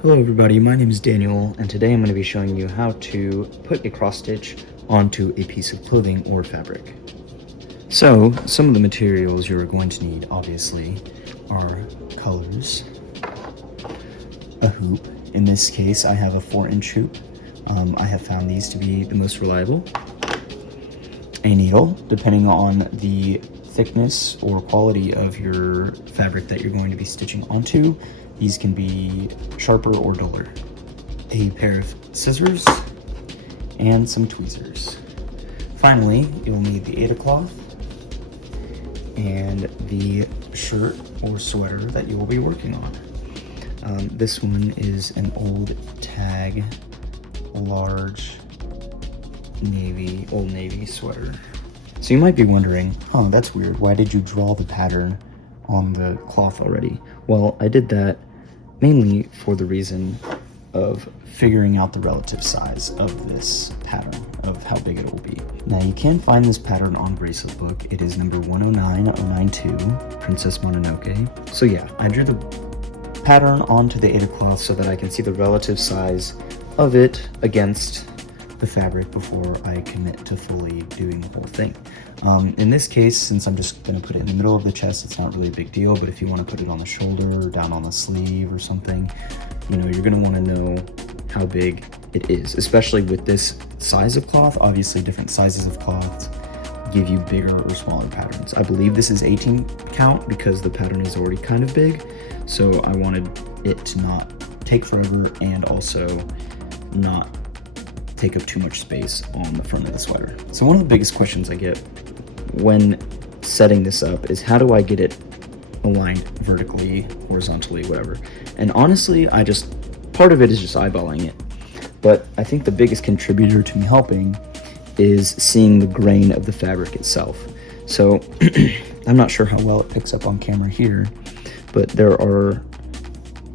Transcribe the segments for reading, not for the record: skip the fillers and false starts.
Hello everybody, my name is Daniel, and today I'm going to be showing you how to put a cross stitch onto a piece of clothing or fabric. So, some of the materials you're going to need, obviously, are colors, a hoop. In this case, I have a 4-inch hoop. I have found these to be the most reliable. A needle, depending on the thickness or quality of your fabric that you're going to be stitching onto. These can be sharper or duller. A pair of scissors and some tweezers. Finally, you'll need the aida cloth and the shirt or sweater that you will be working on. This one is an old tag, large old navy sweater. So you might be wondering, oh, that's weird. Why did you draw the pattern on the cloth already? Well, I did that mainly for the reason of figuring out the relative size of this pattern, of how big it will be. Now you can find this pattern on Bracelet Book. It is number 109092, Princess Mononoke. So yeah, I drew the pattern onto the aida cloth so that I can see the relative size of it against the fabric before I commit to fully doing the whole thing. In this case, since I'm just going to put it in the middle of the chest, it's not really a big deal, but if you want to put it on the shoulder or down on the sleeve or something, you're going to want to know how big it is, especially with this size of cloth. Obviously, different sizes of cloths give you bigger or smaller patterns. I believe this is 18 count because the pattern is already kind of big, so I wanted it to not take forever and also not take up too much space on the front of the sweater. So one of the biggest questions I get when setting this up is, how do I get it aligned vertically, horizontally, whatever? And honestly, part of it is just eyeballing it. But I think the biggest contributor to me helping is seeing the grain of the fabric itself. So I'm not sure how well it picks up on camera here, but there are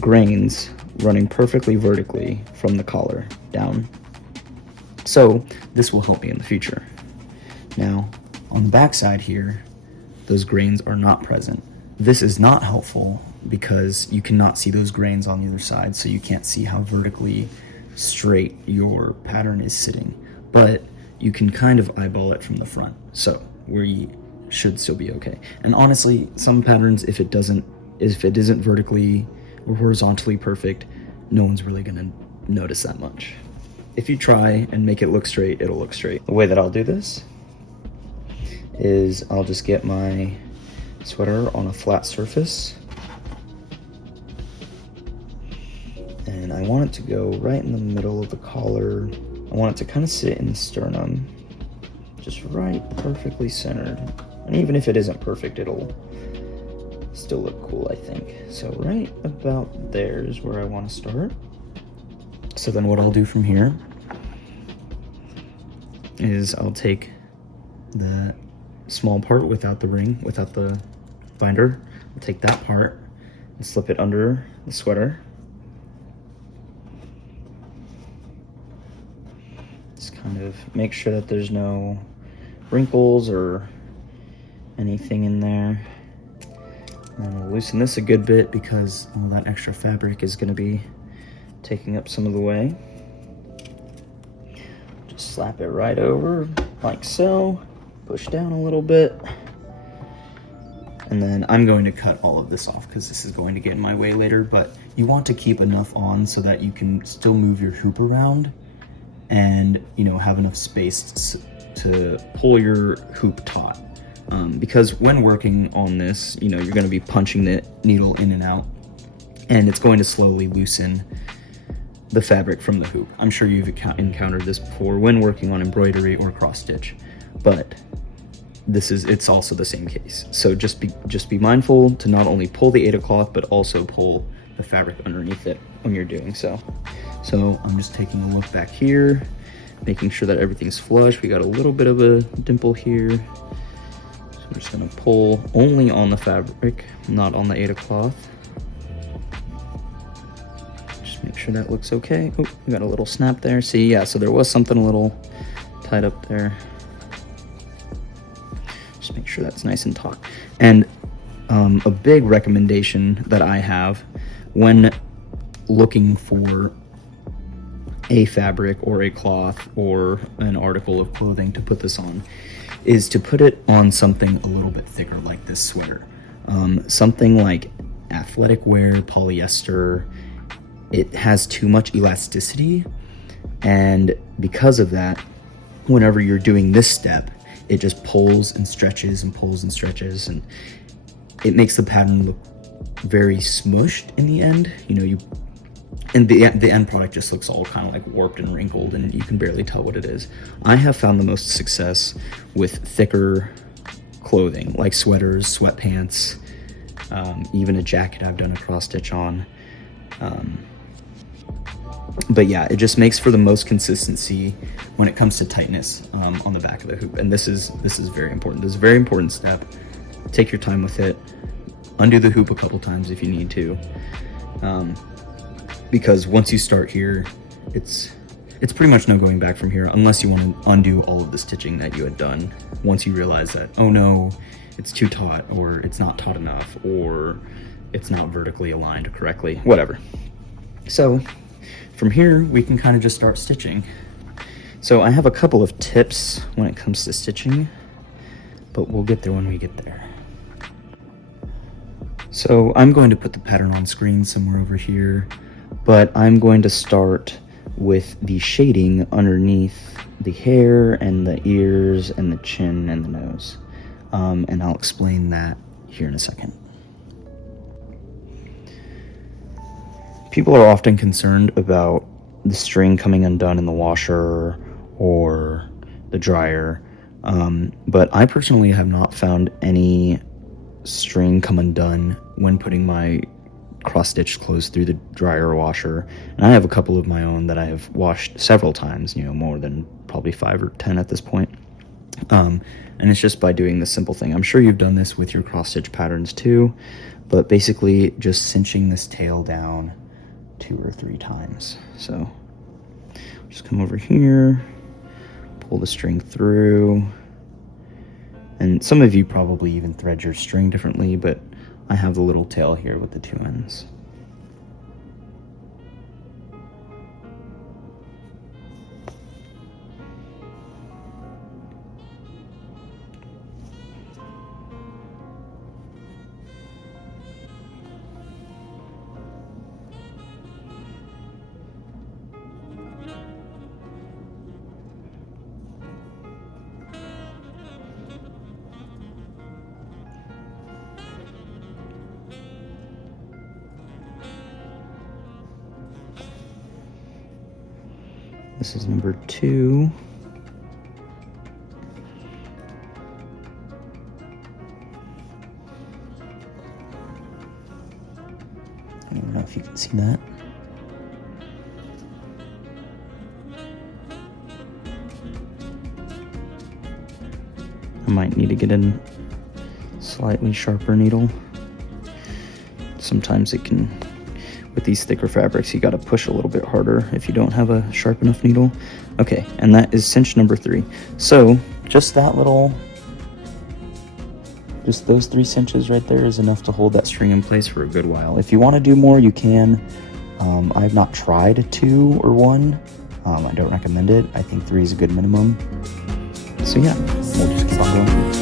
grains running perfectly vertically from the collar down. So this will help me in the future. Now, on the back side here, those grains are not present. This is not helpful because you cannot see those grains on the other side, so you can't see how vertically straight your pattern is sitting. But you can kind of eyeball it from the front, so we should still be okay. And honestly, some patterns, if it isn't vertically or horizontally perfect, no one's really gonna notice that much. If you try and make it look straight, it'll look straight. The way that I'll do this is I'll just get my sweater on a flat surface, and I want it to go right in the middle of the collar. I want it to kind of sit in the sternum, just right perfectly centered. And even if it isn't perfect, it'll still look cool, I think. So right about there is where I want to start. So then what I'll do from here is I'll take the small part without the ring, without the binder. I'll take that part and slip it under the sweater. Just kind of make sure that there's no wrinkles or anything in there. And we'll loosen this a good bit because all that extra fabric is going to be taking up some of the way. Just slap it right over like so, push down a little bit, and then I'm going to cut all of this off because this is going to get in my way later. But you want to keep enough on so that you can still move your hoop around and have enough space to pull your hoop taut, because when working on this, you're going to be punching the needle in and out, and it's going to slowly loosen the fabric from the hoop. I'm sure you've encountered this before when working on embroidery or cross stitch, but it's also the same case. So just be mindful to not only pull the aida cloth, but also pull the fabric underneath it when you're doing so. So I'm just taking a look back here, making sure that everything's flush. We got a little bit of a dimple here. So I'm just gonna pull only on the fabric, not on the aida cloth. Make sure that looks okay. Oh, we got a little snap there. See, yeah, so there was something a little tied up there. Just make sure that's nice and taut. And a big recommendation that I have when looking for a fabric or a cloth or an article of clothing to put this on is to put it on something a little bit thicker, like this sweater. Something like athletic wear, polyester, it has too much elasticity, and because of that, whenever you're doing this step, it just pulls and stretches and pulls and stretches, and it makes the pattern look very smushed in the end. And the end product just looks all kind of like warped and wrinkled, and you can barely tell what it is. I have found the most success with thicker clothing, like sweaters, sweatpants, even a jacket I've done a cross stitch on. But yeah, it just makes for the most consistency when it comes to tightness on the back of the hoop. And this is very important. This is a very important step. Take your time with it. Undo the hoop a couple times if you need to. Because once you start here, it's pretty much no going back from here, unless you want to undo all of the stitching that you had done. Once you realize that, oh no, it's too taut, or it's not taut enough, or it's not vertically aligned correctly, whatever. So from here, we can kind of just start stitching. So I have a couple of tips when it comes to stitching, but we'll get there when we get there. So I'm going to put the pattern on screen somewhere over here, but I'm going to start with the shading underneath the hair and the ears and the chin and the nose. And I'll explain that here in a second. People are often concerned about the string coming undone in the washer or the dryer, but I personally have not found any string come undone when putting my cross-stitched clothes through the dryer or washer. And I have a couple of my own that I have washed several times, more than probably 5 or 10 at this point. And it's just by doing this simple thing. I'm sure you've done this with your cross-stitch patterns too, but basically just cinching this tail down 2 or 3 times. So just come over here, pull the string through, and some of you probably even thread your string differently, but I have the little tail here with the 2 ends. This is number 2. I don't know if you can see that. I might need to get a slightly sharper needle. Sometimes it can, with these thicker fabrics, you gotta push a little bit harder if you don't have a sharp enough needle. Okay, and that is cinch number 3. So just those 3 cinches right there is enough to hold that string in place for a good while. If you want to do more, you can. I've not tried 2 or 1. I don't recommend it. I think 3 is a good minimum. So yeah, we'll just keep on going.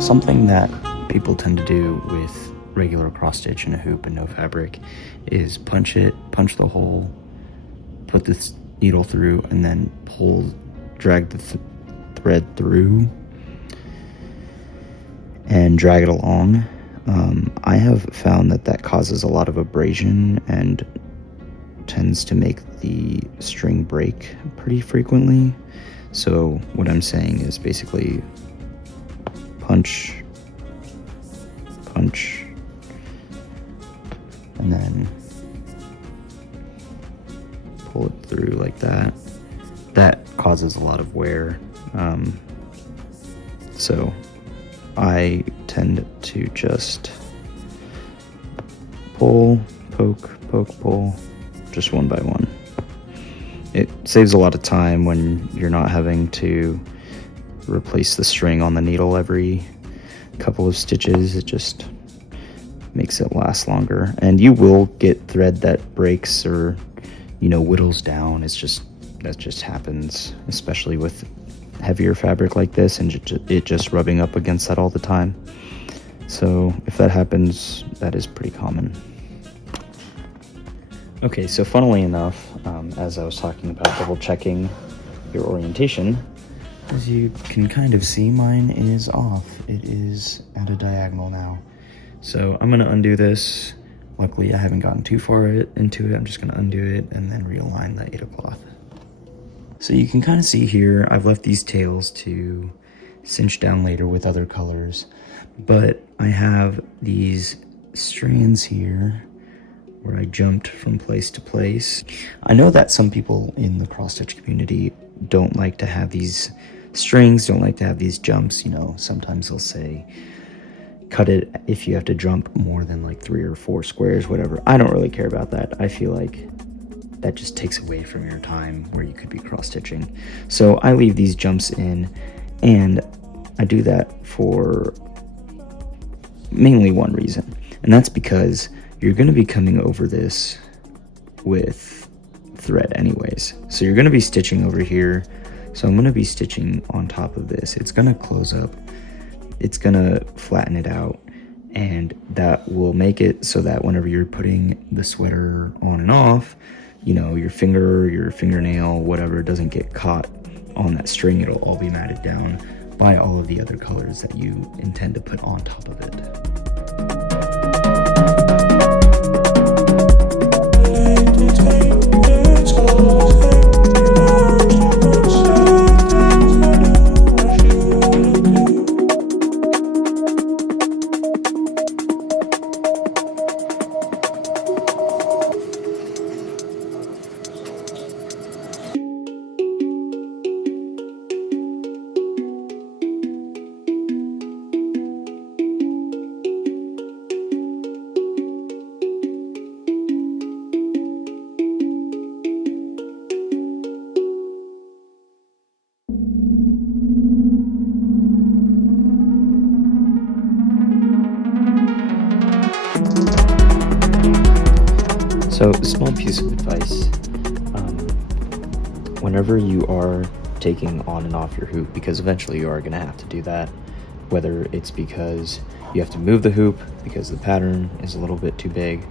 Something that people tend to do with regular cross stitch in a hoop and no fabric is punch the hole, put the needle through, and then drag the thread through and drag it along. I have found that causes a lot of abrasion and tends to make the string break pretty frequently. So what I'm saying is basically punch punch, and then pull it through like that. That causes a lot of wear. So I tend to just pull, poke, pull, just one by one. It saves a lot of time when you're not having to replace the string on the needle every couple of stitches. It just makes it last longer. And you will get thread that breaks or, whittles down. That just happens, especially with heavier fabric like this and it just rubbing up against that all the time. So if that happens, that is pretty common. Okay, so funnily enough, as I was talking about double checking your orientation, as you can kind of see, mine is off. It is at a diagonal now. So I'm gonna undo this. Luckily, I haven't gotten too far into it. I'm just gonna undo it and then realign the aida cloth. So you can kind of see here, I've left these tails to cinch down later with other colors, but I have these strands here where I jumped from place to place. I know that some people in the cross-stitch community don't like to have these strings, don't like to have these jumps. Sometimes they'll say, cut it if you have to jump more than like 3 or 4 squares, whatever. I don't really care about that. I feel like that just takes away from your time where you could be cross-stitching. So I leave these jumps in, and I do that for mainly one reason, and that's because you're going to be coming over this with thread anyways. So you're going to be stitching over here. So I'm going to be stitching on top of this. It's going to close up. It's going to flatten it out. And that will make it so that whenever you're putting the sweater on and off, your finger, your fingernail, whatever, doesn't get caught on that string. It'll all be matted down by all of the other colors that you intend to put on top of it. So, a small piece of advice, whenever you are taking on and off your hoop, because eventually you are going to have to do that, whether it's because you have to move the hoop because the pattern is a little bit too big,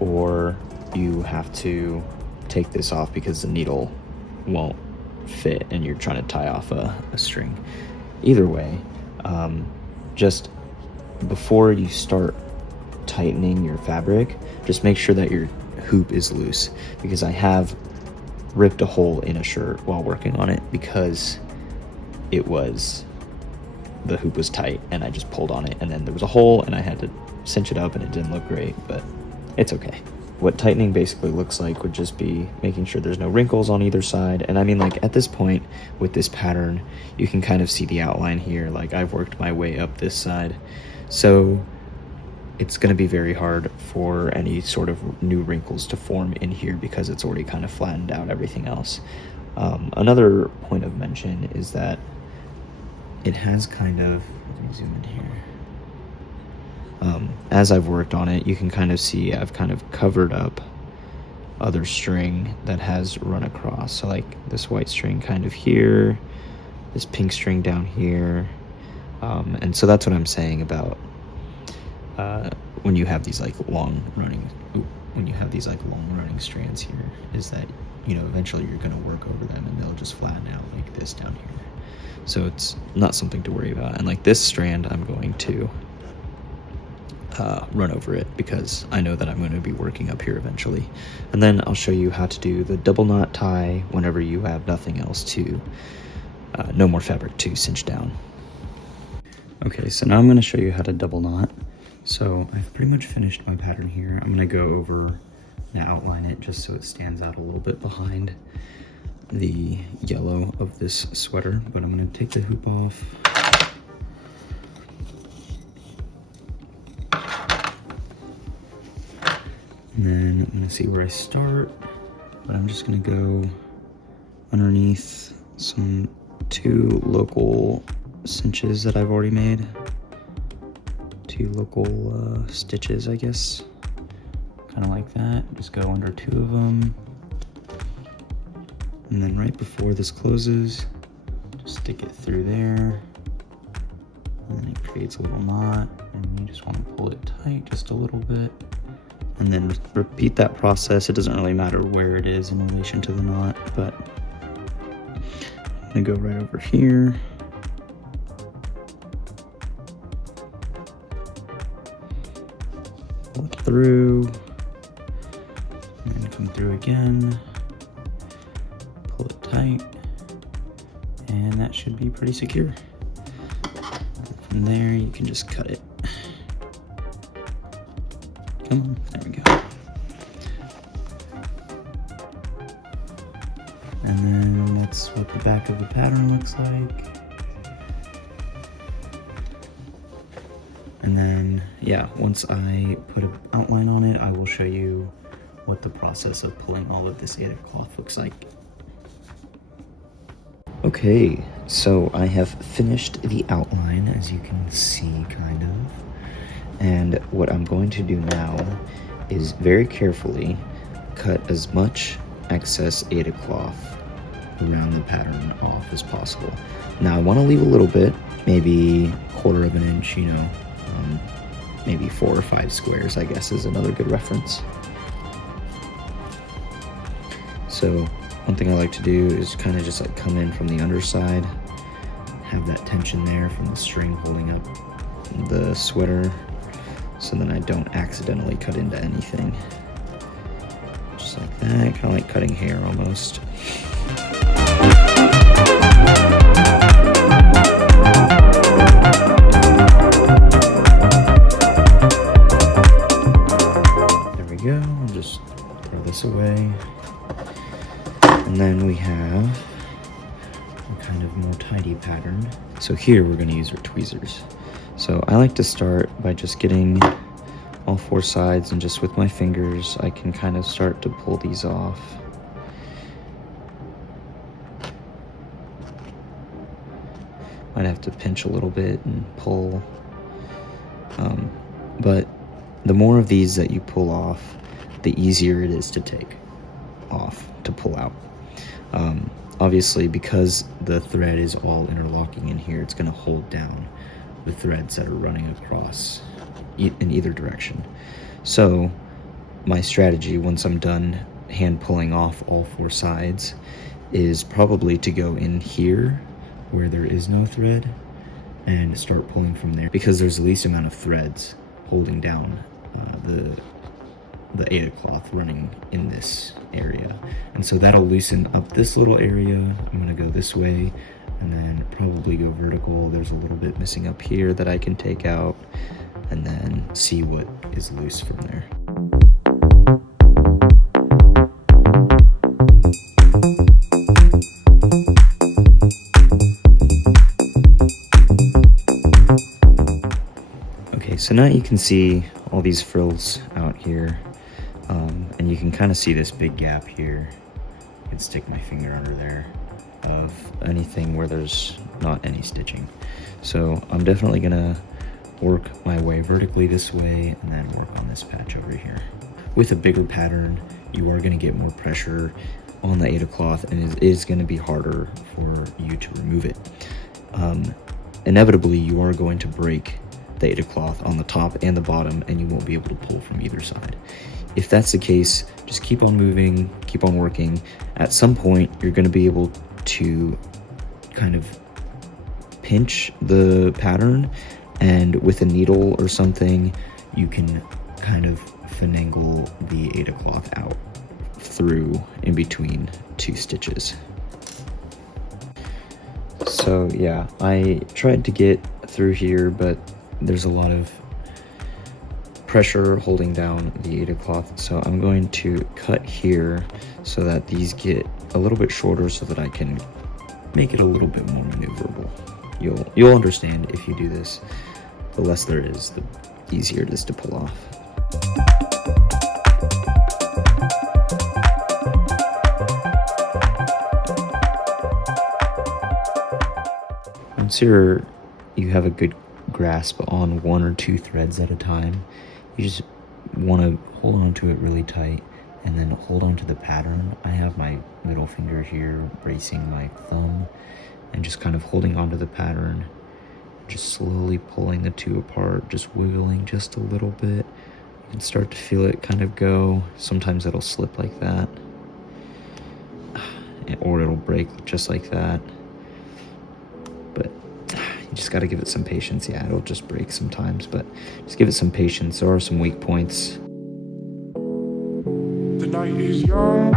or you have to take this off because the needle won't fit and you're trying to tie off a string. Either way, just before you start tightening your fabric, just make sure that your hoop is loose, because I have ripped a hole in a shirt while working on it because the hoop was tight and I just pulled on it and then there was a hole and I had to cinch it up and it didn't look great, but it's okay. What tightening basically looks like would just be making sure there's no wrinkles on either side. And I mean, like, at this point with this pattern, you can kind of see the outline here. Like, I've worked my way up this side, so it's going to be very hard for any sort of new wrinkles to form in here because it's already kind of flattened out everything else. Another point of mention is that it has kind of, let me zoom in here. As I've worked on it, you can kind of see I've kind of covered up other string that has run across. So like this white string kind of here, this pink string down here. And so that's what I'm saying about when you have these like long running strands here, is that, you know, eventually you're going to work over them and they'll just flatten out like this down here. So it's not something to worry about. And like this strand, I'm going to run over it because I know that I'm going to be working up here eventually. And then I'll show you how to do the double knot tie whenever you have nothing else to, no more fabric to cinch down. Okay, so now I'm going to show you how to double knot. So I've pretty much finished my pattern here. I'm gonna go over and outline it just so it stands out a little bit behind the yellow of this sweater, but I'm gonna take the hoop off. And then I'm gonna see where I start, but I'm just gonna go underneath some 2 local cinches that I've already made. 2 local stitches, I guess. Kind of like that. Just go under 2 of them. And then right before this closes, just stick it through there. And then it creates a little knot, and you just want to pull it tight just a little bit. And then repeat that process. It doesn't really matter where it is in relation to the knot, but I'm gonna go right over here. Pull it through, and then come through again. Pull it tight, and that should be pretty secure. From there, you can just cut it. Come on, there we go. And then that's what the back of the pattern looks like. And then, yeah, once I put an outline on it, I will show you what the process of pulling all of this aida cloth looks like. Okay, so I have finished the outline, as you can see, kind of. And what I'm going to do now is very carefully cut as much excess aida cloth around the pattern off as possible. Now I want to leave a little bit, maybe 1/4 of an inch, you know, maybe 4 or 5 squares, I guess, is another good reference. So one thing I like to do is kind of just like come in from the underside, have that tension there from the string holding up the sweater, so then I don't accidentally cut into anything. Just like that, kind of like cutting hair almost. There we go, I'll just throw this away. And then we have a kind of more tidy pattern. So here we're gonna use our tweezers. So I like to start by just getting all 4 sides, and just with my fingers, I can kind of start to pull these off. Might have to pinch a little bit and pull. But the more of these that you pull off, the easier it is to take off, to pull out. Obviously, because the thread is all interlocking in here, it's going to hold down the threads that are running across in either direction. So my strategy, once I'm done hand pulling off all 4 sides, is probably to go in here where there is no thread and start pulling from there, because there's the least amount of threads holding down the aida cloth running in this area. And so that'll loosen up this little area. I'm gonna go this way and then probably go vertical. There's a little bit missing up here that I can take out, and then see what is loose from there. Okay, so now you can see all these frills out here. And you can kind of see this big gap here. I can stick my finger under there of anything where there's not any stitching. So I'm definitely gonna work my way vertically this way and then work on this patch over here. With a bigger pattern, you are gonna get more pressure on the aida cloth, and it is gonna be harder for you to remove it. Inevitably, you are going to break the aida cloth on the top and the bottom, and you won't be able to pull from either side. If that's the case, just keep on moving, keep on working. At some point, you're going to be able to kind of pinch the pattern, and with a needle or something, you can kind of finagle the aida cloth out through in between 2 stitches. So yeah, I tried to get through here, but there's a lot of pressure holding down the Aida cloth. So I'm going to cut here so that these get a little bit shorter so that I can make it a little bit more maneuverable. You'll understand if you do this. The less there is, the easier it is to pull off. Once you have a good grasp on 1 or 2 threads at a time, you just want to hold on to it really tight and then hold on to the pattern. I have my middle finger here bracing my thumb and just kind of holding onto the pattern, just slowly pulling the 2 apart, just wiggling just a little bit. You can start to feel it kind of go. Sometimes it'll slip like that, or it'll break just like that. But you just got to give it some patience. Yeah, it'll just break sometimes, but just give it some patience. There are some weak points. The night is young,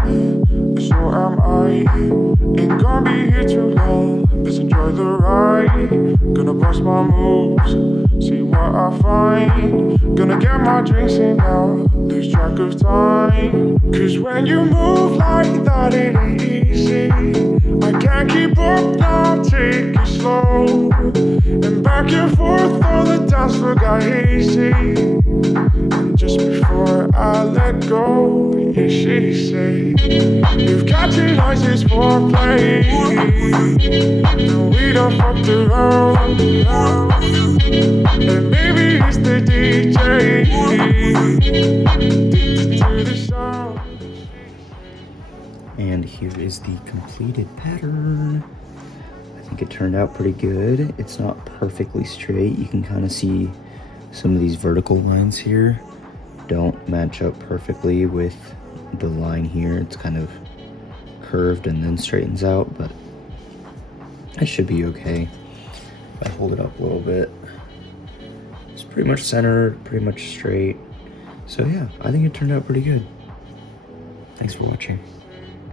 so am I. Ain't gonna be here too long. Let's enjoy the ride. Gonna bust my moves, see what I find. Gonna get my drinks in now, lose track of time. Cause when you move like that, it ain't easy. I can't keep up now, take it slow. And back and forth, all the dance floor got hazy. And just before I let go, yeah, she said, you've got your noises for play. No, we don't fuck around. And maybe it's the DJ. To the sound. And here is the completed pattern. I think it turned out pretty good. It's not perfectly straight. You can kind of see some of these vertical lines here don't match up perfectly with the line here. It's kind of curved and then straightens out, but I should be okay. If I hold it up a little bit, it's pretty much centered, pretty much straight. So yeah, I think it turned out pretty good. Thanks for watching.